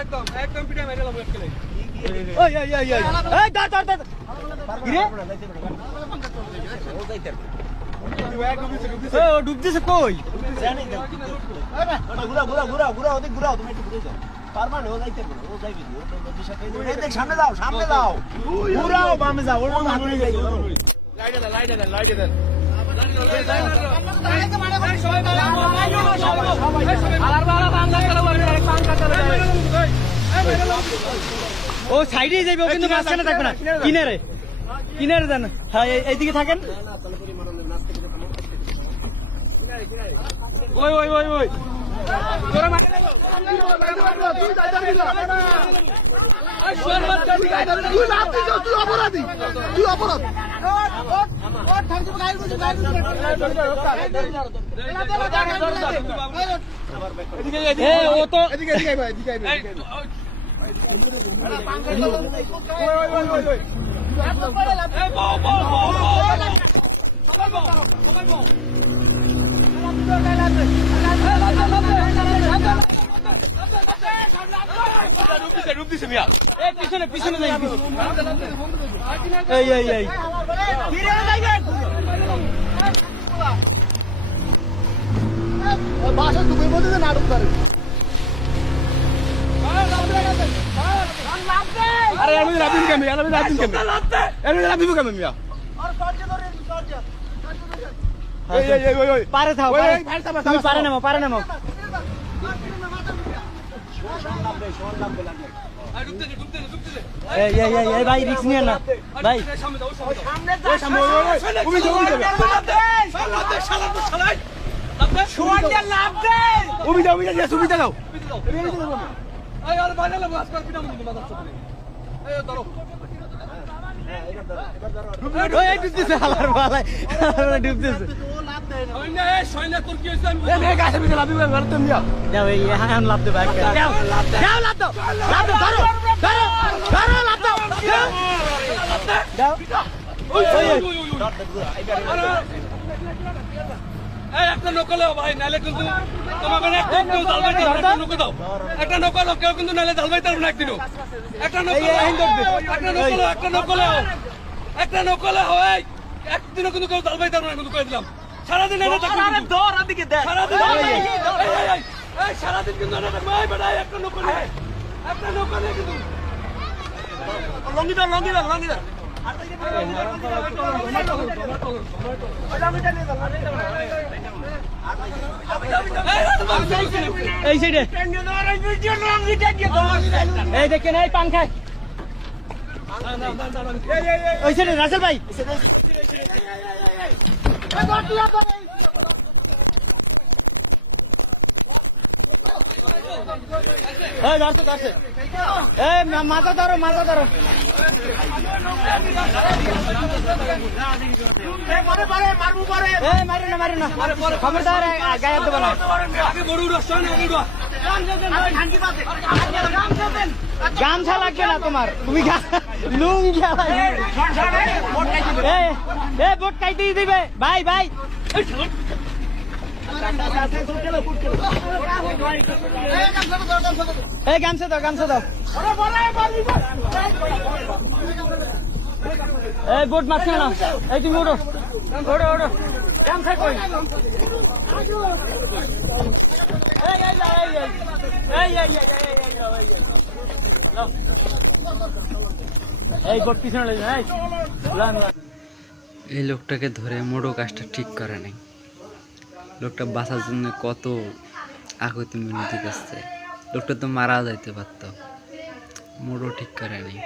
একদম একদম পিটা মেরে লাভ খেলে ওই ধর কি রে ও যাইতে ও ডুব দিছে কই জানি না ঘুরা ওদিক ঘুরাও তুমি একটু ঘুরে যাও পারমান ও যাইতে পারো ও যাইবে ও তো নদীর সাথে এই দেখ সামনে যাও ঘুরাও বামে যাও ওর মধ্যে ঘুরে যাই লাইট দেন ও সাইডে যাইবে ও কিন্তু মাঝখানে থাকবে না কিনারে দেন হ্যাঁ এইদিকে থাকেন ওই তোরা মারে তুই অপরাধী ও তো পিছনে এই বাসা ডুবে বলতে নাটক করে আরে আমি রাবিন কেমন মিয়া পারে থাও তুমি পারে নামো এই ভাই রিস্ক নিয়ে না ভাই সুবিধা দাও ডুবতেছে লাভ দেবে একটা নৌকা ভাই নাহলে কিন্তু তোমাকে একটা নৌকা কেউ কিন্তু নাহলে জালবাই পারবে না একদিনও একটা নৌকা হয় একদিনও কিন্তু কেউ জালবাই পারবে না কিন্তু করে দিলাম সারাদিন সারাদিন কিন্তু একটা নৌকা নেই কিন্তু লঙ্গি দাও এই সাইডে এই দেখেন এই পান খায় ওই সাইডে রাসেল ভাই ধরছে মাথা ধরো মারি না খবরদার গায়ে দেবো না গামছা লাগবে না তোমার তুমি লুঙ্গি বোট কাইতে দিবে ভাই এই গামছা দাও এই বোট মারছে না এই তুমি ওঠো গামছা কই এই বোট পিছনে এই লোকটাকে ধরে মোড়ো কাজটা ঠিক করে নাই লোকটা বাঁচার জন্য কত আকুতি মিনতি করছে লোকটা তো মারা যাইতে পারতো মোড়ো ঠিক করে নাই